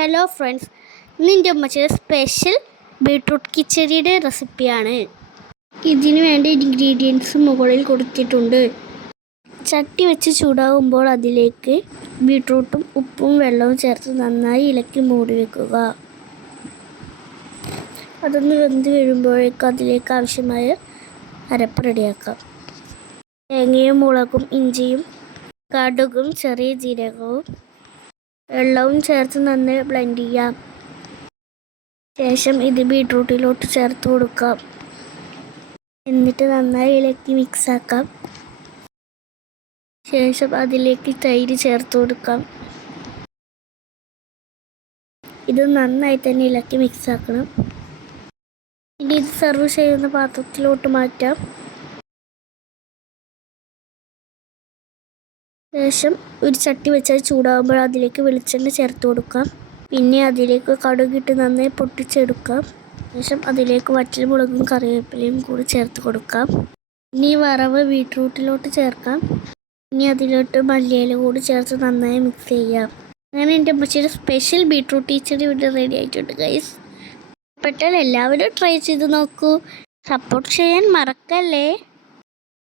Hello friends, ഇന്ന് ഉമ്മച്ചിയുടെ special beetroot കിച്ചടിയുടെ റെസിപ്പിയാണ്. ഇതിന് വേണ്ട ഇൻഗ്രീഡിയൻസ് മുകളിൽ കൊടുത്തിട്ടുണ്ട്. ചട്ടി വെച്ച് ചൂടാകുമ്പോൾ അതിലേക്ക് ബീട്രൂട്ടും ഉപ്പും വെള്ളവും ചേർത്ത് നന്നായി ഇളക്കി മൂടി വെക്കുക. അതൊന്ന് വെന്ത് വീഴുമ്പോഴേക്കും അതിലേക്ക് ആവശ്യമായ അരപ്പ് റെഡിയാക്കാം. തേങ്ങയും മുളകും ഇഞ്ചിയും കടുകും ചെറിയ ജീരകവും വെള്ളവും ചേർത്ത് നന്നായി ബ്ലെൻഡ് ചെയ്യാം. ശേഷം ഇത് ബീട്രൂട്ടിലോട്ട് ചേർത്ത് കൊടുക്കാം. എന്നിട്ട് നന്നായി ഇളക്കി മിക്സാക്കാം. ശേഷം അതിലേക്ക് തൈര് ചേർത്ത് കൊടുക്കാം. ഇത് നന്നായി തന്നെ ഇളക്കി മിക്സാക്കണം. ഇനി ഇത് സെർവ് ചെയ്യുന്ന പാത്രത്തിലോട്ട് മാറ്റാം. ശേഷം ഒരു ചട്ടി വെച്ചാൽ ചൂടാകുമ്പോൾ അതിലേക്ക് വെളിച്ചെണ്ണ ചേർത്ത് കൊടുക്കാം. പിന്നെ അതിലേക്ക് കടുകിട്ട് നന്നായി പൊട്ടിച്ചെടുക്കാം. ശേഷം അതിലേക്ക് വറ്റൽമുളകും കറിവേപ്പിലയും കൂടി ചേർത്ത് കൊടുക്കാം. ഇനി വറവ് ബീട്രൂട്ടിലോട്ട് ചേർക്കാം. ഇനി അതിലോട്ട് മല്ലിയില കൂടി ചേർത്ത് നന്നായി മിക്സ് ചെയ്യാം. അങ്ങനെ എൻ്റെ അമ്മച്ചിയുടെ സ്പെഷ്യൽ ബീട്രൂട്ട് കിച്ചടി ഇവിടെ റെഡി ആയിട്ടുണ്ട് ഗൈസ്. ഇഷ്ടപ്പെട്ടാൽ എല്ലാവരും ട്രൈ ചെയ്ത് നോക്കൂ. സപ്പോർട്ട് ചെയ്യാൻ മറക്കല്ലേ.